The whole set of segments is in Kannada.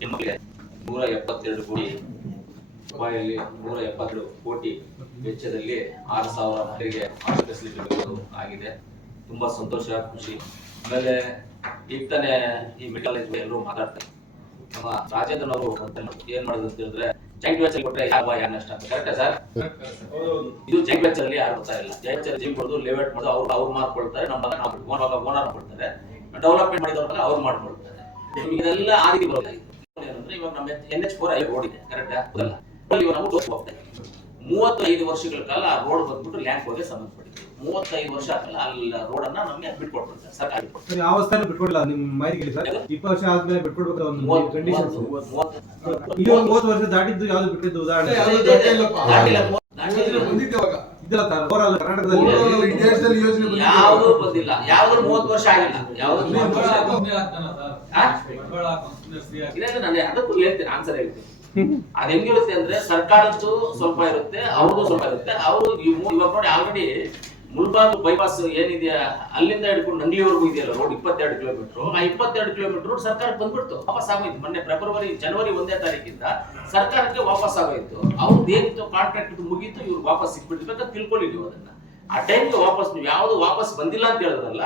ಹೆಣ್ಮಕ್ಳಿಗೆ ನೂರ ಎಪ್ಪತ್ತೆರಡು ಕೋಟಿ. ರೂಪಾಯಿಯಲ್ಲಿ ನೂರ ಎಪ್ಪತ್ತೆರಡು ಕೋಟಿ ವೆಚ್ಚದಲ್ಲಿ ಆರು ಸಾವಿರ ಮಹಿಳೆಗೆ ಹಾಸ್ಟೆಲ್ ಫೆಸಿಲಿಟಿ ಆಗಿದೆ. ತುಂಬಾ ಸಂತೋಷ, ಖುಷಿ. ಆಮೇಲೆ ಈಗ ಈ ಮೆಡಿಕಲ್ ಎಲ್ಲರೂ ಮಾತಾಡ್ತಾರೆ. ನಮ್ಮ ರಾಜೇಂದ್ರನವರು ಏನ್ ಮಾಡೋದು ಅಂತ ಹೇಳಿದ್ರೆ ಜಾಯಿಂಟ್ ವೆಚ್ಚ ಕೊಟ್ಟರೆ ಯಾವ ಯಾರು ನಷ್ಟ? ಅಂತ ಕರೆಕ್ಟಾ ಸರ್? ಇದು ಜಾಯಿಂಟ್ ವೆಚ್ಚ ಅಲ್ಲಿ ಯಾರು ಗೊತ್ತಾ ಇಲ್ಲ. ಜಾಯಿಂಟ್ ವೆಚ್ಚ ಜಿಮ್ ಕೊಡೋದು ಲೇಔಟ್ ಮಾಡೋದು, ಅವ್ರು ಅವ್ರು ಮಾಡ್ಕೊಳ್ತಾರೆ ನಮ್ಮ ಓನರ್ ಕೊಡ್ತಾರೆ. ಡೆವಲಪ್ಮೆಂಟ್ ಮಾಡಿದವ್ರ ಅವ್ರು ಮಾಡ್ಕೊಳ್ತಾರೆ. ಇದೆಲ್ಲ ಆಗಿ ರೀತಿ ಬರೋಲ್ಲ ಇದು. ಏನಂದ್ರೆ ಇವಾಗ ನಮ್ಮ ಎನ್ ಎಚ್ ಫೋರ್ ಐ ರೋಡ್ ಇದೆ ಕರೆಕ್ಟಾ ಅದಲ್ಲ ಇವಾಗ ನಾವು ತೋರ್ಸ್ತಾ ಹೋಗ್ತಾ ಇದ್ದೀವಿ. ಮೂವತ್ತೈದು ವರ್ಷಗಳ ಕಾಲ ಆ ರೋಡ್ ಬಂದ್ಬಿಟ್ಟು ಲ್ಯಾಂಡ್ ಹೋಗಿ ಸಂಬಂಧಪಟ್ಟಿದೆ. ಮೂವತ್ತೈದು ವರ್ಷ ಆಗಲ್ಲ ಅಲ್ಲಿ ರೋಡ್ ಅನ್ನ ನಮಗೆ ಬಿಟ್ಕೊಟ್ಬಿಡ್ತಾರೆ ಸರ್ಕಾರ ಬಿಟ್ಕೊಡ್ತಾರೆ. ಸರ್ ಯಾವ ಸ್ಥಾನ ಬಿಟ್ಕೊಡಿಲ್ಲ ನಿಮ್ ಮಾಹಿತಿ ಸರ್? ಇಪ್ಪತ್ತು ವರ್ಷ ಆದ್ಮೇಲೆ ಬಿಟ್ಕೊಡ್ಬೇಕು ಒಂದು ಮೂವತ್ತು ವರ್ಷ ದಾಟಿದ್ದು ಯಾವ್ದು ಬಿಟ್ಟಿದ್ದು? ಉದಾಹರಣೆ. ಯಾವುದು ಬಂದಿಲ್ಲ. ಯಾವ್ದು ಮೂವತ್ತು ವರ್ಷ ಆಗಿಲ್ಲ. ಯಾವ್ದು ಮೂವತ್ತು ವರ್ಷ ಅದಕ್ಕೂ ಹೇಳ್ತೀನಿ ಆನ್ಸರ್ ಹೇಳ್ತೀನಿ. ಅದ್ ಹೆಂಗಿರುತ್ತೆ ಅಂದ್ರೆ ಸರ್ಕಾರದ್ದು ಸ್ವಲ್ಪ ಇರುತ್ತೆ, ಅವ್ರದ್ದು ಸ್ವಲ್ಪ ಇರುತ್ತೆ. ಅವರು ಇವಾಗ ನೋಡಿ ಆಲ್ರೆಡಿ ಮುಲ್ಬಾಗ್ ಬೈಪಾಸ್ ಏನಿದೆಯಾ, ಅಲ್ಲಿಂದ ಹಿಡ್ಕೊಂಡು ನಂಗ್ಲಿವರೆಗೂ ಇದೆಯಲ್ಲ ರೋಡ್ ಇಪ್ಪತ್ತೆರಡು ಕಿಲೋಮೀಟರ್ ಆ ಇಪ್ಪತ್ತೆರಡು ಕಿಲೋಮೀಟರ್ ರೋಡ್ ಸರ್ಕಾರಕ್ಕೆ ಬಂದ್ಬಿಡ್ತು, ವಾಪಸ್ ಆಗೋಯ್ತು. ಮೊನ್ನೆ ಫೆಬ್ರವರಿ ಜನವರಿ ಒಂದೇ ತಾರೀಕಿಂದ ಸರ್ಕಾರಕ್ಕೆ ವಾಪಸ್ ಆಗೋಯ್ತು. ಅವ್ರದ್ದು ಏನಿತ್ತು ಕಾಂಟ್ರಾಕ್ಟ್ ಮುಗೀತು, ಇವ್ರು ವಾಪಸ್ ಅಂತ ತಿಳ್ಕೊಳ್ಳಿ ನೀವು ಅದನ್ನ. ಆ ಟೈಮ್ಗೆ ವಾಪಸ್, ನೀವು ಯಾವುದು ವಾಪಸ್ ಬಂದಿಲ್ಲ ಅಂತ ಹೇಳಿದ್ರಲ್ಲ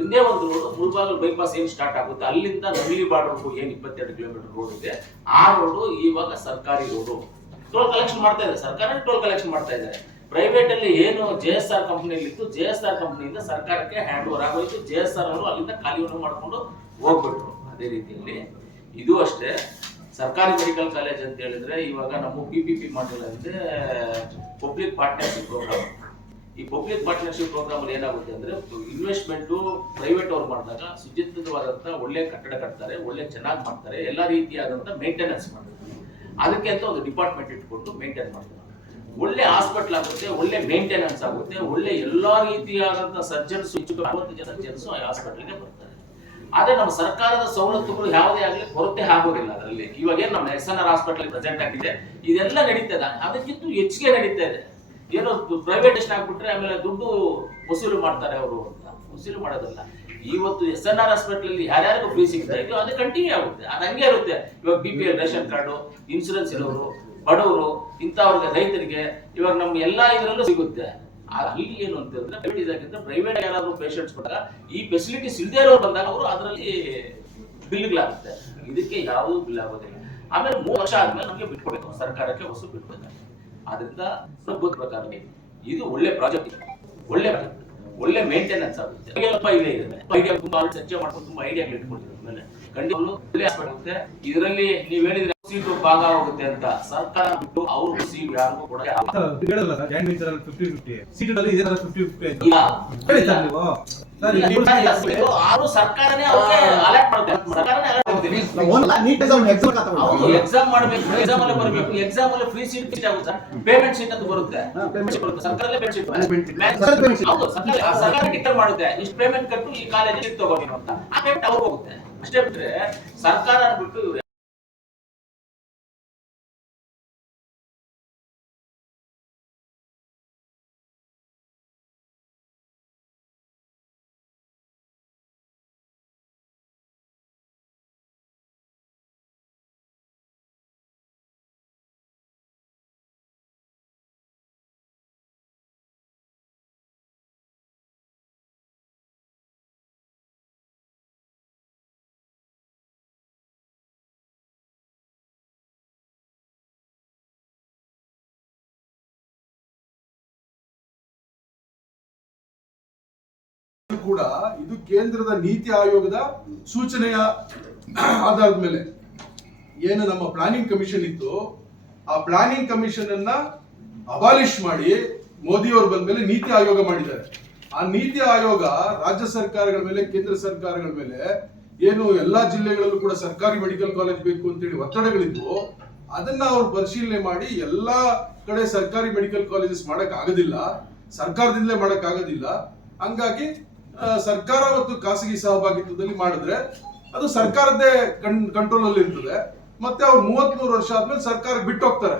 ಒಂದೇ ಒಂದು ರೋಡ್ ಮುಳ್ಬಾಗಲ್ ಬೈಪಾಸ್ ಏನು ಸ್ಟಾರ್ಟ್ ಆಗುತ್ತೆ? ಅಲ್ಲಿಂದ ನವಿಲಿ ಬಾರ್ಡರ್ಗೂ ಏನು ಇಪ್ಪತ್ತೆರಡು ಕಿಲೋಮೀಟರ್ ರೋಡ್ ಇದೆ. ಆ ರೋಡು ಇವಾಗ ಸರ್ಕಾರಿ ರೋಡು ಟೋಲ್ ಕಲೆಕ್ಷನ್ ಮಾಡ್ತಾ ಇದೆ ಸರ್ಕಾರ ಟೋಲ್ ಕಲೆಕ್ಷನ್ ಮಾಡ್ತಾ ಇದ್ದಾರೆ. ಪ್ರೈವೇಟ್ ಅಲ್ಲಿ ಏನು ಜೆ ಎಸ್ ಆರ್ ಕಂಪ್ನಿಯಲ್ಲಿ ಇತ್ತು ಜೆ ಎಸ್ ಆರ್ ಕಂಪನಿಯಿಂದ ಸರ್ಕಾರಕ್ಕೆ ಹ್ಯಾಂಡ್ ಓವರ್ ಆಗೋಯ್ತು. ಜೆ ಎಸ್ ಆರ್ ಅವರು ಅಲ್ಲಿಂದ ಖಾಲಿಯನ್ನು ಮಾಡ್ಕೊಂಡು ಹೋಗ್ಬಿಟ್ರು. ಅದೇ ರೀತಿಯಲ್ಲಿ ಇದು ಅಷ್ಟೇ. ಸರ್ಕಾರಿ ಮೆಡಿಕಲ್ ಕಾಲೇಜ್ ಅಂತ ಹೇಳಿದ್ರೆ ಇವಾಗ ನಮ್ಮ ಪಿ ಪಿ ಪಿ ಮಾಡಿದ್ರೆ ಪಬ್ಲಿಕ್ ಪಾರ್ಟ್ನರ್ಶಿಪ್ ಪ್ರೋಗ್ರಾಮ್ ಈ ಪಬ್ಲಿಕ್ ಪಾರ್ಟ್ನರ್ಶಿಪ್ ಪ್ರೋಗ್ರಾಮ್ ಅಲ್ಲಿ ಏನಾಗುತ್ತೆ ಅಂದ್ರೆ ಇನ್ವೆಸ್ಟ್ಮೆಂಟ್ ಪ್ರೈವೇಟ್ ಅವ್ರು ಮಾಡಿದಾಗ ಸುಚಿತ್ರವಾದಂತ ಒಳ್ಳೆ ಕಟ್ಟಡ ಕಟ್ತಾರೆ, ಒಳ್ಳೆ ಚೆನ್ನಾಗಿ ಮಾಡ್ತಾರೆ, ಎಲ್ಲ ರೀತಿಯಾದಂತ ಮೇಂಟೆನೆನ್ಸ್ ಮಾಡ್ತಾರೆ. ಅದಕ್ಕೆ ಅಂತ ಒಂದು ಡಿಪಾರ್ಟ್ಮೆಂಟ್ ಇಟ್ಕೊಂಡು ಮೇಂಟೈನ್ ಮಾಡ್ತಾರೆ. ಒಳ್ಳೆ ಹಾಸ್ಪಿಟಲ್ ಆಗುತ್ತೆ, ಒಳ್ಳೆ ಮೇಂಟೆನೆನ್ಸ್ ಆಗುತ್ತೆ, ಒಳ್ಳೆ ಎಲ್ಲಾ ರೀತಿಯಾದಂತಹ ಸರ್ಜನ್ಸ್ ಸರ್ಜನ್ಸ್ ಆ ಹಾಸ್ಪಿಟಲ್ಗೆ ಬರ್ತಾರೆ. ಆದ್ರೆ ನಮ್ಮ ಸರ್ಕಾರದ ಸವಲತ್ತುಗಳು ಯಾವುದೇ ಆಗಲಿ ಕೊರತೆ ಆಗೋದಿಲ್ಲ ಅದರಲ್ಲಿ. ಇವಾಗ ನಮ್ಮ S N R hospital present ಆಗಿದೆ, ಇದೆಲ್ಲ ನಡೀತದೆ ಅದಕ್ಕಿಂತ ಹೆಚ್ಚಿಗೆ ನಡೀತಾ ಇದೆ. ಏನೋ ಪ್ರೈವೇಟೇಷನ್ ಹಾಕ್ಬಿಟ್ರೆ ಆಮೇಲೆ ದುಡ್ಡು ವಸೂಲು ಮಾಡ್ತಾರೆ ಅವರು ಅಂತ. ವಸೂಲು ಮಾಡೋದಲ್ಲ. ಇವತ್ತು ಎಸ್ ಎನ್ ಆರ್ ಹಾಸ್ಪಿಟಲ್ ಅಲ್ಲಿ ಯಾರ್ಯಾರಿಗೂ ಫ್ರೀ ಸಿಗ್ತಾ ಇದೆಯೋ ಅದು ಕಂಟಿನ್ಯೂ ಆಗುತ್ತೆ. ಅದು ಹಂಗೆ ಇರುತ್ತೆ. ಇವಾಗ B P L ration card insurance ಇರೋರು, ಬಡವರು, ಇಂಥವ್ರಿಗೆ, ರೈತರಿಗೆ, ಇವಾಗ ನಮ್ಮ ಎಲ್ಲಾ ಇದರಲ್ಲೂ ಸಿಗುತ್ತೆ. ಅಲ್ಲಿ ಏನು ಅಂತಂದ್ರೆ ಪ್ರೈವೇಟ್ ಇದಾಗಿದ್ರೆ ಪ್ರೈವೇಟ್ ಯಾರಾದ್ರೂ ಪೇಷಂಟ್ಸ್ ಬಂದಾಗ ಈ ಫೆಸಿಲಿಟೀಸ್ ಇಲ್ಲದೆ ಇರೋರು ಬಂದಾಗ ಅವರು ಅದರಲ್ಲಿ ಬಿಲ್ಗಳಾಗುತ್ತೆ. ಇದಕ್ಕೆ ಯಾವುದೂ ಬಿಲ್ ಆಗೋದಿಲ್ಲ. ಆಮೇಲೆ ಮೂರು ವರ್ಷ ಆದ್ಮೇಲೆ ನಮಗೆ ಬಿಟ್ಕೊಡ್ಬೇಕು. ಸರ್ಕಾರಕ್ಕೆ ಹೊಸ ಬಿಟ್ಕೊಡ್ತಾರೆ. ಆದ್ರಿಂದ ಪ್ರಭುತ್ವ ಪ್ರಕಾರ ಇದು ಒಳ್ಳೆ ಪ್ರಾಜೆಕ್ಟ್. ಒಳ್ಳೆ ಪ್ರಾಜೆಕ್ಟ್. ಒಳ್ಳೆ ಮೇಂಟೆನೆನ್ಸ್ ಆಗುತ್ತೆ. ಎಲ್ಲಪ್ಪ ಇದೆ ಇದೆ ಐಡಿಯಾ ತುಂಬಾ ಚರ್ಚೆ ಮಾಡ್ಕೊಂಡು ತುಂಬಾ ಐಡಿಯಾ ಇಟ್ಕೊಂಡಿದ್ರು ಮೇಲೆ. ಖಂಡಿತ ಒಳ್ಳೆ ಆಗುತ್ತೆ. ಇದರಲ್ಲಿ ನೀವು ಹೇಳಿದ್ರೆ ಸೀಟು ಭಾಗ ಆಗುತ್ತೆ ಅಂತ ಸರ್ಕಾರ ಬಿಟ್ಟು ಅವರು ಸೀಟ್ ಯಾರಿಗೂ ಕೂಡ ಇಲ್ಲ. ಆರು ಸರ್ಕಾರನೇ ಅವ್ರಿಗೆ ಅಲರ್ಟ್. ಎಕ್ಸಾಮ್ ಮಾಡಬೇಕು ಎಕ್ಸಾಮ್ ಅಲ್ಲಿ ಬರಬೇಕು. ಎಕ್ಸಾಮ್ ಅಲ್ಲಿ ಫ್ರೀ ಸೀಟ್ ಸೀಟ್ ಆಗುತ್ತೆ? ಪೇಮೆಂಟ್ ಶೀಟ್ ಅಂತ ಬರುತ್ತೆ. ಸರ್ಕಾರಲ್ಲೇ ಪೇಮೆಂಟ್ ಸೀಟ್ ಹೌದು ಸರ್ಕಾರ ಆ ಸರ್ಕಾರ ಡಿಕ್ಲೇರ್ ಮಾಡುತ್ತೆ. ಇಷ್ಟು ಪೇಮೆಂಟ್ ಕಟ್ಟು ಈ ಕಾಲೇಜಿಗೆ ತಗೊಂಡಿ ಅಂತ. ಆ ಪೇಮೆಂಟ್ ಅವ್ರಿಗೆ ಹೋಗುತ್ತೆ. ಅಷ್ಟೇ ಬಿಟ್ರೆ ಸರ್ಕಾರ ಬಿಟ್ಟು ಕೂಡ ಇದು ಕೇಂದ್ರದ ನೀತಿ ಆಯೋಗದ ಸೂಚನೆಯ ಆಧಾರದ ಮೇಲೆ ಏನು ನಮ್ಮ ಪ್ಲಾನಿಂಗ್ ಕಮಿಷನ್ ಇತ್ತು, ಆ ಪ್ಲಾನಿಂಗ್ ಕಮಿಷನ್ ಅನ್ನ ಅಬಾಲಿಷ್ ಮಾಡಿ ಮೋದಿ ಅವರು ಬಂದ ಮೇಲೆ ನೀತಿ ಆಯೋಗ ಮಾಡಿದ್ದಾರೆ. ಆ ನೀತಿ ಆಯೋಗ ರಾಜ್ಯ ಸರ್ಕಾರಗಳ ಮೇಲೆ, ಕೇಂದ್ರ ಸರ್ಕಾರಗಳ ಮೇಲೆ ಏನು ಎಲ್ಲಾ ಜಿಲ್ಲೆಗಳಲ್ಲೂ ಕೂಡ ಸರ್ಕಾರಿ ಮೆಡಿಕಲ್ ಕಾಲೇಜ್ ಬೇಕು ಅಂತೇಳಿ ಒತ್ತಡಗಳಿದ್ವು. ಅದನ್ನ ಅವ್ರು ಪರಿಶೀಲನೆ ಮಾಡಿ ಎಲ್ಲಾ ಕಡೆ ಸರ್ಕಾರಿ ಮೆಡಿಕಲ್ ಕಾಲೇಜಸ್ ಮಾಡಕ್ ಆಗೋದಿಲ್ಲ. ಸರ್ಕಾರದಿಂದಲೇ ಮಾಡಕ್ ಆಗೋದಿಲ್ಲ. ಹಂಗಾಗಿ ಸರ್ಕಾರ ಮತ್ತು ಖಾಸಗಿ ಸಹಭಾಗಿತ್ವದಲ್ಲಿ ಮಾಡಿದ್ರೆ ಅದು ಸರ್ಕಾರದ್ದೇ ಕಣ್ ಕಂಟ್ರೋಲ್ ಅಲ್ಲಿ ಇರ್ತದೆ. ಮತ್ತೆ ಅವ್ರು ಮೂವತ್ಮೂರು ವರ್ಷ ಆದ್ಮೇಲೆ ಸರ್ಕಾರಕ್ಕೆ ಬಿಟ್ಟು ಹೋಗ್ತಾರೆ.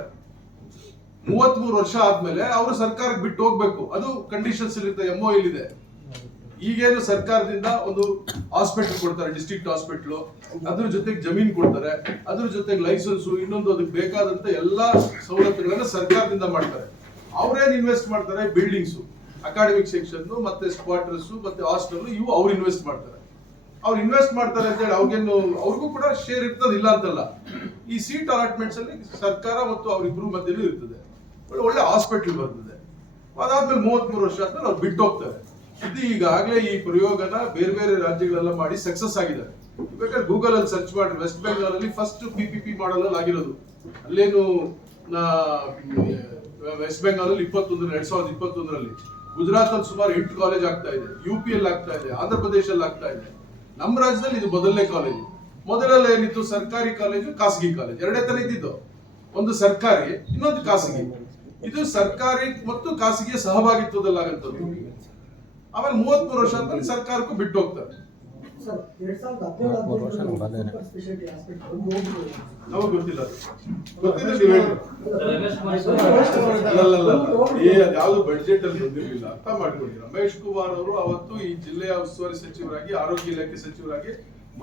ಮೂವತ್ಮೂರು ವರ್ಷ ಆದ್ಮೇಲೆ ಅವರು ಸರ್ಕಾರಕ್ಕೆ ಬಿಟ್ಟು ಹೋಗ್ಬೇಕು. ಅದು ಕಂಡೀಷನ್ಸ್ ಇರುತ್ತೆ ಎಂ ಇಲ್ಲಿದೆ ಈಗೇನು ಸರ್ಕಾರದಿಂದ ಒಂದು ಹಾಸ್ಪಿಟಲ್ ಕೊಡ್ತಾರೆ ಡಿಸ್ಟ್ರಿಕ್ಟ್ ಹಾಸ್ಪಿಟ್ಲು ಅದ್ರ ಜೊತೆಗೆ ಜಮೀನು ಕೊಡ್ತಾರೆ. ಅದ್ರ ಜೊತೆಗೆ ಲೈಸೆನ್ಸು ಇನ್ನೊಂದು ಅದಕ್ಕೆ ಬೇಕಾದಂತ ಎಲ್ಲಾ ಸವಲತ್ತುಗಳನ್ನ ಸರ್ಕಾರದಿಂದ ಮಾಡ್ತಾರೆ. ಅವ್ರೇನ್ ಇನ್ವೆಸ್ಟ್ ಮಾಡ್ತಾರೆ? ಬಿಲ್ಡಿಂಗ್ಸು ಅಕಾಡೆಮಿಕ್ ಸೆಕ್ಷನ್, ಮತ್ತೆ ಕ್ವಾರ್ಟರ್ಸ್, ಮತ್ತೆ ಹಾಸ್ಟೆಲ್, ಇವು ಅವ್ರು ಇನ್ವೆಸ್ಟ್ ಮಾಡ್ತಾರೆ. ಅವ್ರು ಇನ್ವೆಸ್ಟ್ ಮಾಡ್ತಾರೆ ಅಂತ ಹೇಳಿ ಅವ್ರಿಗೇನು ಅವ್ರಿಗೂ ಕೂಡ ಶೇರ್ ಇರ್ತದೆ, ಇಲ್ಲ ಅಂತಲ್ಲ. ಈ ಸೀಟ್ ಅಲಾಟ್ಮೆಂಟ್ಸ್ ಅಲ್ಲಿ ಸರ್ಕಾರ ಮತ್ತು ಅವ್ರಿಬ್ರು ಮಧ್ಯೆನೂ ಇರ್ತದೆ. ಒಳ್ಳೆ- ಒಳ್ಳೆ ಹಾಸ್ಪಿಟಲ್ ಬರ್ತದೆ. ಅದಾದ್ಮೇಲೆ ಮೂವತ್ಮೂರು ವರ್ಷ ಆದ್ಮೇಲೆ ಅವ್ರು ಬಿಟ್ಟು ಹೋಗ್ತಾರೆ. ಇದು ಈಗಾಗಲೇ ಈ ಪ್ರಯೋಗನ ಬೇರೆ ಬೇರೆ ರಾಜ್ಯಗಳೆಲ್ಲ ಮಾಡಿ ಸಕ್ಸಸ್ ಆಗಿದೆ. ಬೇಕಾದ್ರೆ ಗೂಗಲ್ ಅಲ್ಲಿ ಸರ್ಚ್ ಮಾಡಿ ವೆಸ್ಟ್ ಬೆಂಗಾಲ್ ಅಲ್ಲಿ first P P P model ಅಲ್ಲಿ ಆಗಿರೋದು. ಅಲ್ಲೇನು ವೆಸ್ಟ್ ಬೆಂಗಾಲ್ ಅಲ್ಲಿ ಇಪ್ಪತ್ತೊಂದರ ಎರಡ್ ಸಾವಿರದ ಇಪ್ಪತ್ತೊಂದರಲ್ಲಿ. ಗುಜರಾತ್ ಅಲ್ಲಿ ಸುಮಾರು ಎಂಟು ಕಾಲೇಜ್ ಆಗ್ತಾ ಇದೆ ಯು ಪಿ ಅಲ್ಲಿ ಆಗ್ತಾ ಇದೆ, ಆಂಧ್ರ ಪ್ರದೇಶಲ್ಲಿ ಆಗ್ತಾ ಇದೆ. ನಮ್ಮ ರಾಜ್ಯದಲ್ಲಿ ಇದು ಮೊದಲನೇ ಕಾಲೇಜು ಮೊದಲೆಲ್ಲ ಏನಿತ್ತು? ಸರ್ಕಾರಿ ಕಾಲೇಜು ಖಾಸಗಿ ಕಾಲೇಜ್ ಎರಡೇ ತರ ಇದ್ದಿದ್ದು. ಒಂದು ಸರ್ಕಾರಿ, ಇನ್ನೊಂದು ಖಾಸಗಿ. ಇದು ಸರ್ಕಾರಿ ಮತ್ತು ಖಾಸಗಿಯ ಸಹಭಾಗಿತ್ವದಲ್ಲಾಗಂತದ್ದು ಆಮೇಲೆ ಮೂವತ್ಮೂರು ವರ್ಷ ಅಂತ ಸರ್ಕಾರಕ್ಕೂ ಬಿಟ್ಟು ಹೋಗ್ತಾರೆ. ಸರ್ ಎರಡ್ ಸಾವಿರದ ಹದಿನೇಳು ಹದಿನೆಂಟು ಸ್ಪೆಷಾಲಿಟಿ ಹಾಸ್ಪಿಟಲ್ ಒಂದು ಹೋಗ್ಬೋದು. ನಮಗೆ ಗೊತ್ತಿಲ್ಲ. ಅದು. ಗೊತ್ತಿದ್ರೆ ನೀವು ಹೇಳಿ. ಅಲ್ಲ, ಅಲ್ಲ, ಅಲ್ಲ. ಅದ್ಯಾವುದು ಬಡ್ಜೆಟ್ ಅಲ್ಲಿ ಬಂದಿರಲಿಲ್ಲ ಅರ್ಥ ಮಾಡ್ಕೊಳ್ಳಿ ರಮೇಶ್ ಕುಮಾರ್ ಅವರು ಅವತ್ತು ಈ ಜಿಲ್ಲೆಯ ಉಸ್ತುವಾರಿ ಸಚಿವರಾಗಿ ಆರೋಗ್ಯ ಇಲಾಖೆ ಸಚಿವರಾಗಿ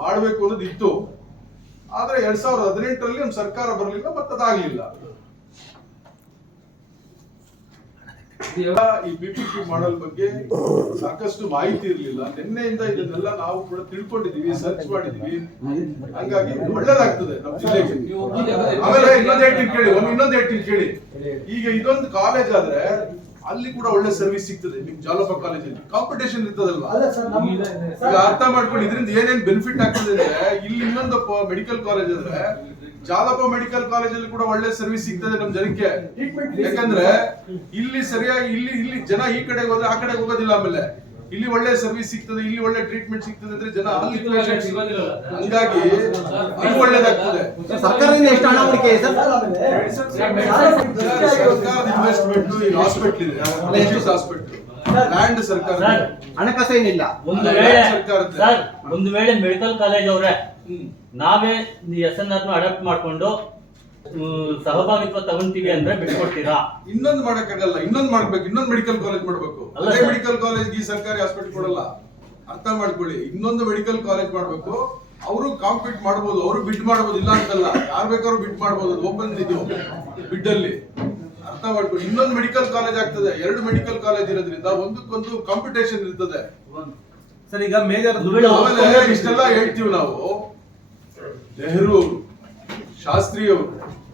ಮಾಡಬೇಕು ಅನ್ನೋದಿತ್ತು. ಆದ್ರೆ ಎರಡ್ ಸಾವಿರದ ಹದಿನೆಂಟರಲ್ಲಿ ನಮ್ಮ ಸರ್ಕಾರ ಬರಲಿಲ್ಲ ಮತ್ತೆ ಅದಾಗ್ಲಿಲ್ಲ. ಈ ಬಿಪಿಪಿ ಮಾಡಲ್ ಬಗ್ಗೆ ಸಾಕಷ್ಟು ಮಾಹಿತಿ ಇರಲಿಲ್ಲ. ನಿನ್ನೆಯಿಂದ ಇದನ್ನೆಲ್ಲ ನಾವು ಕೂಡ ತಿಳ್ಕೊಂಡಿದೀವಿ ಸರ್ಚ್ ಮಾಡಿದೀವಿ ಹಂಗಾಗಿ ಒಳ್ಳೇದಾಗ್ತದೆ ನಮ್ಮ ಜಿಲ್ಲೆಗೆ. ಆಮೇಲೆ ಇನ್ನೊಂದ್ ಹೇಳ್ತೀನಿ ಕೇಳಿ ಒಂದ್ ಇನ್ನೊಂದ್ ಹೇಳ್ತೀನಿ ಕೇಳಿ. ಈಗ ಇದೊಂದು ಕಾಲೇಜ್ ಆದ್ರೆ ಅಲ್ಲಿ ಕೂಡ ಒಳ್ಳೆ ಸರ್ವಿಸ್ ಸಿಗ್ತದೆ ನಿಮ್ ಜಾಲಪ ಕಾಲೇಜಲ್ಲಿ ಕಾಂಪಿಟೇಷನ್ ಇರ್ತದಲ್ವಾ? ಅಲ್ಲ ಸರ್ ಈಗ ಅರ್ಥ ಮಾಡ್ಕೊಂಡು ಇದರಿಂದ ಏನೇನ್ ಬೆನಿಫಿಟ್ ಆಗ್ತದೆ ಅಂದ್ರೆ ಇಲ್ಲಿ ಇನ್ನೊಂದು ಮೆಡಿಕಲ್ ಕಾಲೇಜ್ ಅಂದ್ರೆ ಜಾಲಪ ಮೆಡಿಕಲ್ ಕಾಲೇಜಲ್ಲಿ ಕೂಡ ಒಳ್ಳೆ ಸರ್ವಿಸ್ ಸಿಗ್ತದೆ ನಮ್ ಜನಕ್ಕೆ. ಯಾಕಂದ್ರೆ ಇಲ್ಲಿ ಸರಿಯಾಗಿ ಇಲ್ಲಿ ಇಲ್ಲಿ ಜನ ಈ ಕಡೆ ಹೋದ್ರೆ ಆ ಕಡೆ ಹೋಗೋದಿಲ್ಲ ಆಮೇಲೆ. ಇಲ್ಲಿ ಒಳ್ಳೆ ಸರ್ವಿಸ್ ಸಿಗ್ತದೆ ಇಲ್ಲಿ ಒಳ್ಳೆ ಟ್ರೀಟ್ಮೆಂಟ್ ಸಿಗ್ತದೆ ಅಂದ್ರೆ ಜನ ಅಲ್ಲಿ ಹಂಗಾಗಿ ಅದು ಒಳ್ಳೇದಾಗ್ತದೆ. ಸರ್ಕಾರದಿಂದ ಎಷ್ಟು ಹಣ ಹೂಡಿಕೆ ಸರ್, ಸರ್ ಆಮೇಲೆ ಸರ್ಕಾರದ ಇನ್ವೆಸ್ಟ್ಮೆಂಟ್ ಈ ಹಾಸ್ಪಿಟಲ್ ಇದೆ. ಹಾಸ್ಪಿಟಲ್ ಲ್ಯಾಂಡ್ ಸರ್ಕಾರ ಹಣಕಾಸು ಏನಿಲ್ಲ. ಒಂದು ವೇಳೆ ಸರ್ಕಾರ ಸರ್ ಒಂದು ವೇಳೆ ಮೆಡಿಕಲ್ ಕಾಲೇಜ್ ಅವರೇ ನಾವೇ ಎಸ್ ಎನ್ ಆರ್ ಅಡಾಪ್ಟ್ ಮಾಡ್ಕೊಂಡು ಸಹಭಾಗಿತ್ವ ತಗೊಂತೀವಿ ಅಂದ್ರೆ ಬಿಟ್ಕೊಡ್ತೀರಾ? ಇನ್ನೊಂದು ಮಾಡಕ್ಕಾಗಲ್ಲ ಇನ್ನೊಂದು ಮಾಡ್ಬೇಕು ಇನ್ನೊಂದು ಮೆಡಿಕಲ್ ಕಾಲೇಜ್ ಮಾಡ್ಬೇಕು. ಅಲ್ಲ ಅದೇ ಮೆಡಿಕಲ್ ಕಾಲೇಜ್ ಈ ಸರ್ಕಾರಿ ಹಾಸ್ಪಿಟಲ್ ಕೊಡಲ್ಲ. ಅರ್ಥ ಮಾಡ್ಕೊಳ್ಳಿ ಇನ್ನೊಂದು ಮೆಡಿಕಲ್ ಕಾಲೇಜ್ ಮಾಡ್ಬೇಕು. ಅವರು ಕಾಂಪೀಟ್ ಮಾಡ್ಬೋದು ಅವರು ಬಿಡ್ ಮಾಡ್ಬೋದು ಇಲ್ಲ ಅಂತಲ್ಲ. ಯಾರು ಬೇಕಾದ್ರು ಬಿಡ್ ಮಾಡ್ಬೋದು ಓಪನ್ ಇದು ಬಿಡ್ ಅಲ್ಲಿ. ಅರ್ಥ ಮಾಡ್ಕೊಳ್ಳಿ ಇನ್ನೊಂದು ಮೆಡಿಕಲ್ ಕಾಲೇಜ್ ಆಗ್ತದೆ ಎರಡು ಮೆಡಿಕಲ್ ಕಾಲೇಜ್ ಇರೋದ್ರಿಂದ ಒಂದಕ್ಕೊಂದು ಕಾಂಪಿಟೇಷನ್ ಇರ್ತದೆ. ಸರ್ ಈಗ ಮೇಜರ್ ಆಮೇಲೆ ಇಷ್ಟೆಲ್ಲ ಹೇಳ್ತೀವಿ ನಾವು. ನೆಹರು, ಶಾಸ್ತ್ರಿಯವರು,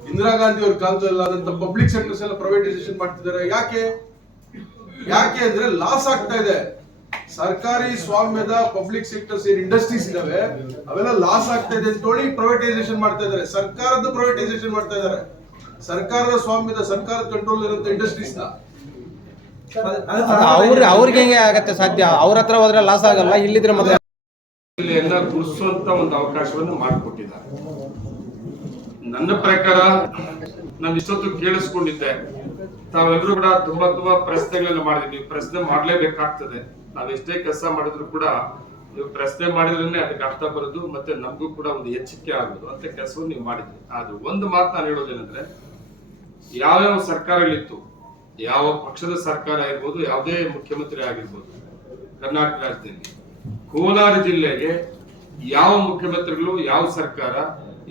ಇಂದಿರಾ ಗಾಂಧಿ ಅವ್ರ ಕಾಲದಲ್ಲಿ ಆದಂತ ಪಬ್ಲಿಕ್ ಸೆಕ್ಟರ್ಸ್ ಎಲ್ಲ ಪ್ರೈವೇಟೈಸೇಷನ್ ಮಾಡ್ತಿದ್ದಾರೆ. ಯಾಕೆ? ಯಾಕೆ ಅಂದ್ರೆ ಲಾಸ್ ಆಗ್ತಾ ಇದೆ. ಸರ್ಕಾರಿ ಸ್ವಾಮ್ಯದ ಪಬ್ಲಿಕ್ ಸೆಕ್ಟರ್ಸ್ ಏನ್ ಇಂಡಸ್ಟ್ರೀಸ್ ಇದಾವೆ, ಅವೆಲ್ಲ ಲಾಸ್ ಆಗ್ತಾ ಇದೆ ಅಂತೇಳಿ ಪ್ರೈವೇಟೈಸೇಷನ್ ಮಾಡ್ತಾ ಇದ್ದಾರೆ. ಸರ್ಕಾರದ ಪ್ರೈವೇಟೈಸೇಷನ್ ಮಾಡ್ತಾ ಇದ್ದಾರೆ. ಸರ್ಕಾರದ ಸ್ವಾಮ್ಯದ ಸರ್ಕಾರದ ಕಂಟ್ರೋಲ್ ಇರುವಂತ ಇಂಡಸ್ಟ್ರೀಸ್ನ. ಅವ್ರ ಅವ್ರಿಗೆ ಹೆಂಗೆ ಆಗತ್ತೆ ಸಾಧ್ಯ? ಅವ್ರ ಹತ್ರ ಹೋದ್ರೆ ಲಾಸ್ ಆಗಲ್ಲ, ಇಲ್ಲಿದ್ರೆ ಮತ್ತೆ ಎಲ್ಲ ಗುರುಸುವಂತ ಒಂದು ಅವಕಾಶವನ್ನು ಮಾಡಿಕೊಟ್ಟಿದ್ದಾರೆ. ನನ್ನ ಪ್ರಕಾರ ನಾನು ಇಷ್ಟೊತ್ತು ಕೇಳಿಸ್ಕೊಂಡಿದ್ದೆ. ತಾವೆಲ್ಲರೂ ಕೂಡ ತುಂಬಾ ತುಂಬಾ ಪ್ರಶ್ನೆಗಳನ್ನ ಮಾಡಿದ್ವಿ ಪ್ರಶ್ನೆ ಮಾಡ್ಲೇಬೇಕಾಗ್ತದೆ. ನಾವ್ ಎಷ್ಟೇ ಕೆಲಸ ಮಾಡಿದ್ರು ಕೂಡ ನೀವು ಪ್ರಶ್ನೆ ಮಾಡಿದ್ರೆ ಅದಕ್ಕೆ ಅರ್ಥ ಬರೋದು ಮತ್ತೆ ನಮಗೂ ಕೂಡ ಒಂದು ಎಚ್ಚರಿಕೆ ಆಗೋದು ಅಂತ ಕೆಲಸವನ್ನು ನೀವು ಮಾಡಿದ್ರಿ. ಆದ್ರೆ ಒಂದು ಮಾತು ನಾನು ಹೇಳೋದೇನಂದ್ರೆ, ಯಾವ್ಯಾವ ಸರ್ಕಾರಗಳಿತ್ತು, ಯಾವ ಪಕ್ಷದ ಸರ್ಕಾರ ಆಗಿರ್ಬೋದು, ಯಾವುದೇ ಮುಖ್ಯಮಂತ್ರಿ ಆಗಿರ್ಬೋದು, ಕರ್ನಾಟಕ ರಾಜ್ಯದಲ್ಲಿ ಕೋಲಾರ ಜಿಲ್ಲೆಗೆ ಯಾವ ಮುಖ್ಯಮಂತ್ರಿಗಳು, ಯಾವ ಸರ್ಕಾರ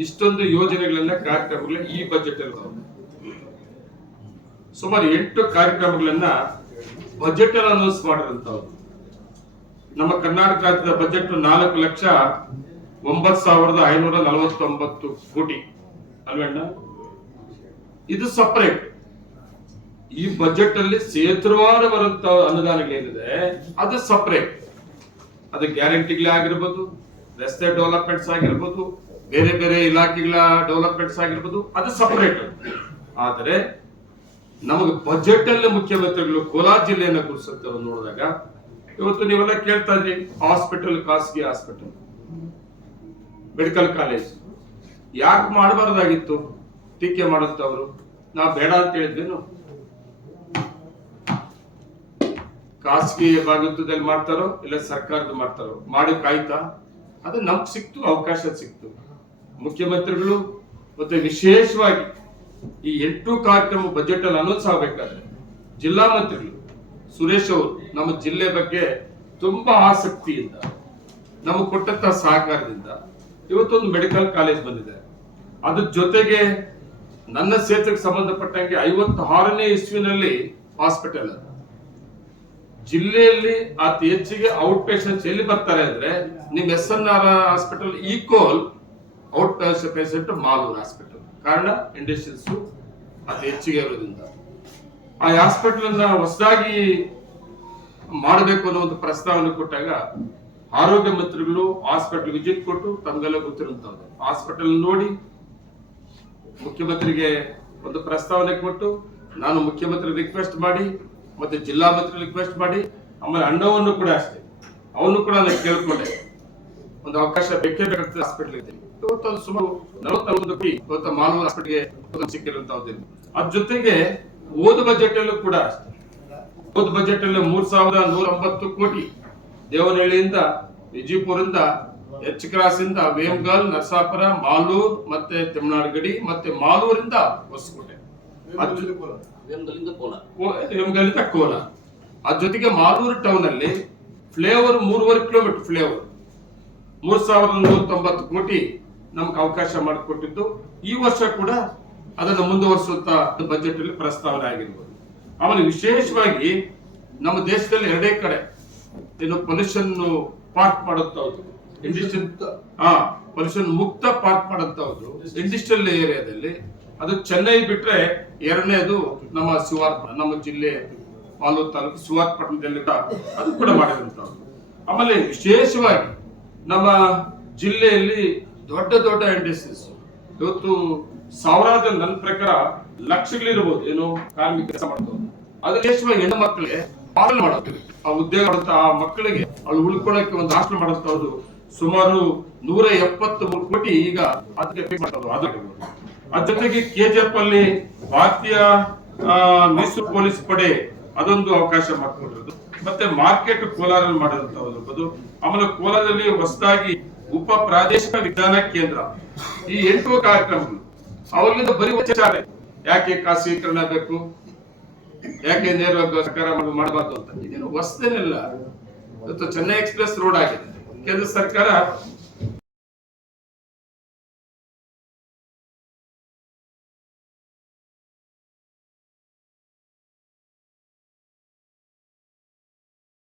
ಇಷ್ಟೊಂದು ಯೋಜನೆಗಳನ್ನ ಕಾರ್ಯಕ್ರಮಗಳನ್ನ ಈ ಬಜೆಟ್ ಅಲ್ಲಿ. ಸುಮಾರು ಎಂಟು ಕಾರ್ಯಕ್ರಮಗಳನ್ನ ಬಜೆಟ್ ಅಲ್ಲಿ ಅನೌನ್ಸ್ ಮಾಡಿರುವಂತವ್ರು ನಮ್ಮ ಕರ್ನಾಟಕ ರಾಜ್ಯದ ಬಜೆಟ್ ನಾಲ್ಕು ಲಕ್ಷ ಒಂಬತ್ತು ಸಾವಿರದ ಐನೂರ ನಲವತ್ತೊಂಬತ್ತು ಕೋಟಿ. ಅಲ್ವಣ್ಣ? ಇದು ಸಪರೇಟ್ ಈ ಬಜೆಟ್ ಅಲ್ಲಿ ಸೇತುವಾರ ಬರುವಂತ ಅನುದಾನಗಳೇನಿದೆ ಅದು ಸಪರೇಟ್ ಅದು ಗ್ಯಾರಂಟಿಗಳೇ ಆಗಿರ್ಬೋದು, ರಸ್ತೆ ಡೆವಲಪ್ಮೆಂಟ್ಸ್ ಆಗಿರ್ಬೋದು, ಬೇರೆ ಬೇರೆ ಇಲಾಖೆಗಳ ಡೆವಲಪ್ಮೆಂಟ್ಸ್ ಆಗಿರ್ಬೋದು, ಅದು ಸಪರೇಟ್ ಆದರೆ ನಮಗೆ ಬಜೆಟ್ ಅಲ್ಲಿ ಮುಖ್ಯಮಂತ್ರಿಗಳು ಕೋಲಾರ ಜಿಲ್ಲೆಯನ್ನು ಕುರಿಸುತ್ತೆ ನೋಡಿದಾಗ, ಇವತ್ತು ನೀವೆಲ್ಲ ಕೇಳ್ತಾ ಇದ್ರಿ ಹಾಸ್ಪಿಟಲ್ ಖಾಸಗಿ ಹಾಸ್ಪಿಟಲ್ ಮೆಡಿಕಲ್ ಕಾಲೇಜ್ ಯಾಕೆ ಮಾಡಬಾರ್ದಾಗಿತ್ತು? ಟೀಕೆ ಮಾಡುತ್ತವರು ನಾ ಬೇಡ ಅಂತ ಹೇಳಿದ್ವೇನು ಖಾಸಗಿ ಭಾಗದಲ್ಲಿ ಮಾಡ್ತಾರೋ ಇಲ್ಲ ಸರ್ಕಾರದ ಮಾಡ್ತಾರೋ? ಮಾಡಿ ಕಾಯ್ತಾ ಅದು ನಮ್ಗೆ ಸಿಕ್ತು, ಅವಕಾಶ ಸಿಕ್ತು. ಮುಖ್ಯಮಂತ್ರಿಗಳು ಮತ್ತೆ ವಿಶೇಷವಾಗಿ ಈ ಎಂಟು ಕಾರ್ಯಕ್ರಮ ಬಜೆಟ್ ಅಲ್ಲಿ ಅನೌನ್ಸ್ ಜಿಲ್ಲಾ ಮಂತ್ರಿಗಳು, ಸುರೇಶ್ ಅವರು ನಮ್ಮ ಜಿಲ್ಲೆ ಬಗ್ಗೆ ತುಂಬಾ ಆಸಕ್ತಿಯಿಂದ, ನಮಗೆ ಕೊಟ್ಟಂತ ಸಹಕಾರದಿಂದ ಇವತ್ತೊಂದು ಮೆಡಿಕಲ್ ಕಾಲೇಜ್ ಬಂದಿದೆ. ಅದ್ರ ಜೊತೆಗೆ ನನ್ನ ಕ್ಷೇತ್ರಕ್ಕೆ ಸಂಬಂಧಪಟ್ಟಂಗೆ ಐವತ್ತಾರನೇ ಇಸ್ವಿನಲ್ಲಿ ಹಾಸ್ಪಿಟಲ್ ಅದು. ಜಿಲ್ಲೆಯಲ್ಲಿ ಅತಿ ಹೆಚ್ಚಿಗೆ ಔಟ್ ಪೇಷಂಟ್ಸ್ ಎಲ್ಲಿ ಬರ್ತಾರೆ ಅಂದ್ರೆ ನಿಮ್ S N R hospital equal out patient Malur hospital. ಕಾರಣ ಇಂಡಸ್ಟ್ರೀಸ್ ಅತಿ ಹೆಚ್ಚಿಗೆ ಇರೋದ್ರಿಂದ. ಆ ಹಾಸ್ಪಿಟಲ್ ಹೊಸದಾಗಿ ಮಾಡಬೇಕು ಅನ್ನೋ ಒಂದು ಪ್ರಸ್ತಾವನೆ ಕೊಟ್ಟಾಗ ಆರೋಗ್ಯ ಮಂತ್ರಿಗಳು ಹಾಸ್ಪಿಟಲ್ ವಿಜಿಟ್ ಕೊಟ್ಟು ತಮಗೆಲ್ಲ ಗೊತ್ತಿರುವಂತದ್ದು ಹಾಸ್ಪಿಟಲ್ ನೋಡಿ ಮುಖ್ಯಮಂತ್ರಿಗೆ ಒಂದು ಪ್ರಸ್ತಾವನೆ ಕೊಟ್ಟು ನಾನು ಮುಖ್ಯಮಂತ್ರಿ ರಿಕ್ವೆಸ್ಟ್ ಮಾಡಿ ಮತ್ತೆ ಜಿಲ್ಲಾ ಮಂತ್ರಿ ರಿಕ್ವೆಸ್ಟ್ ಮಾಡಿ, ಆಮೇಲೆ ಅಣ್ಣವನ್ನು ಕೂಡ ಅಷ್ಟೇ. ಅವನು ಕೂಡ ನಾನು ಕೇಳ್ಕೊಂಡೆ. ಒಂದು ಅವಕಾಶ ಬೇಕೇ ಬೇಕಾಗ್ತದೆ ಹಾಸ್ಪಿಟಲ್ ಇವತ್ತು ಒಂದು ಸುಮಾರು ನಲವತ್ತೊಂದು ಕೋಟಿ ಇವತ್ತು ಮಾನವ ಹಾಸ್ಪಿಟಲ್ಗೆ ಸಿಕ್ಕಿರುವಂತಹದ್ದು ಅದ್ರ ಜೊತೆಗೆ ಓದು ಬಜೆಟ್ ಅಲ್ಲೂ ಕೂಡ ಅಷ್ಟೇ. ಓದು ಬಜೆಟ್ ಅಲ್ಲಿ ಮೂರ್ ಸಾವಿರದ ನೂರ ಒಂಬತ್ತು ಕೋಟಿ ದೇವನಹಳ್ಳಿಯಿಂದ, ವಿಜಯಪುರದಿಂದ ಎಚ್ ಕ್ರಾಸ್ ಇಂದ ವೇಮಗಲ್, ನರಸಾಪುರ, ಮಾಲೂರ್ ಮತ್ತೆ ತಮಿಳ್ನಾಡು ಗಡಿ ಮತ್ತೆ ಮಾಲೂರಿಂದ ಹೊಸಕೋಟೆ ಅದ್ ಕೋಲ. ಅದ್ ಜೊತೆಗೆ ಮಾಲೂರು ಟೌನ್ ಅಲ್ಲಿ ಫ್ಲೇವರ್ ಮೂರುವರೆ ಕಿಲೋಮೀಟರ್ ಫ್ಲೇವರ್ ಮೂರ್ ಸಾವಿರದ ನೂರ ತೊಂಬತ್ತು ಕೋಟಿ ನಮ್ಗೆ ಅವಕಾಶ ಮಾಡಿಕೊಟ್ಟಿದ್ದು. ಈ ವರ್ಷ ಕೂಡ ಅದನ್ನು ಮುಂದುವರಿಸುವಂತ ಬಜೆಟ್ ಅಲ್ಲಿ ಪ್ರಸ್ತಾವನೆ ಆಗಿರ್ಬೋದು. ಆಮೇಲೆ ವಿಶೇಷವಾಗಿ ನಮ್ಮ ದೇಶದಲ್ಲಿ ಎರಡೇ ಕಡೆ ಏನು ಪೊಲ್ಯೂಷನ್ ಪಾರ್ಕ್ ಮಾಡುತ್ತವ್ರು. ಇಂಡಸ್ಟ್ರಿಯಲ್ ಹಾ ಪೊಲ್ಯೂಷನ್ ಮುಕ್ತ ಪಾರ್ಕ್ ಮಾಡುತ್ತವ್ರು. ಇಂಡಸ್ಟ್ರಿಯಲ್ ಏರಿಯಾದಲ್ಲಿ ಅದು ಚೆನ್ನೈ ಬಿಟ್ರೆ ಎರಡನೇದು ನಮ್ಮ ಶಿವಾರ್ಪಣ ನಮ್ಮ ಜಿಲ್ಲೆ ಮಾಲೂರು ತಾಲೂಕು ಶಿವಾರ್ಪಟ್ಟಣದಲ್ಲಿ ಅದು ಕೂಡ ಮಾಡಿರುವಂತವ್ರು ಆಮೇಲೆ ವಿಶೇಷವಾಗಿ ನಮ್ಮ ಜಿಲ್ಲೆಯಲ್ಲಿ ದೊಡ್ಡ ದೊಡ್ಡ ಇಂಡಸ್ಟ್ರೀಸ್ ಇವತ್ತು ಸಾವಿರಾರು ಜನ ನನ್ನ ಪ್ರಕಾರ ಲಕ್ಷಗಳಿರ್ಬೋದು ಏನು ಕಾರ್ಮಿಕ ಕೆಲಸ ಮಾಡ್ತಾರೆ ಅದು ವಿಶೇಷವಾಗಿ ಹೆಣ್ಣು ಮಕ್ಕಳಿಗೆ ಪಾಲನೆ ಮಾಡೋದು. ಆ ಉದ್ಯೋಗ ಮಾಡುತ್ತ ಆ ಮಕ್ಕಳಿಗೆ ಅವ್ಳು ಉಳ್ಕೊಳ್ಳೋಕೆ ಒಂದು ಆಶ್ರಮ ಮಾಡುತ್ತವ್ರು ಸುಮಾರು ನೂರ ಎಪ್ಪತ್ತು ಮೂರು ಕೋಟಿ ಈಗ ಅದಕ್ಕೆ pay ಜೊತೆಗೆ ಕೆ ಜಿ ಕೆಜಿಎಫ್ ಅಲ್ಲಿ ಭಾರತೀಯ ಮೈಸೂರು ಪೊಲೀಸ್ ಪಡೆ ಅದೊಂದು ಅವಕಾಶ ಮಾಡಿಕೊಂಡಿರೋದು. ಮತ್ತೆ ಮಾರ್ಕೆಟ್ ಕೋಲಾರ ಮಾಡಿರುವಂತದ್ದು ಆಮೇಲೆ ಕೋಲಾರದಲ್ಲಿ ಹೊಸದಾಗಿ ಉಪ ಪ್ರಾದೇಶಿಕ ವಿಜ್ಞಾನ ಕೇಂದ್ರ. ಈ ಎಂಟು ಕಾರ್ಯಕ್ರಮಗಳು. ಅವರಿಂದ ಬರೀ ವಿಚಾರ ಯಾಕೆ ಖಾಸಗೀಕರಣ ಬೇಕು? ಯಾಕೆ ನೇರವಾಗಿ ಸರ್ಕಾರ ಮಾಡ್- ಮಾಡಬಾರ್ದು ಅಂತ. ಇದೇನು ಹೊಸದೇನಿಲ್ಲ. ಚೆನ್ನೈ ಎಕ್ಸ್ಪ್ರೆಸ್ ರೋಡ್ ಆಗಿದೆ. ಕೇಂದ್ರ ಸರ್ಕಾರ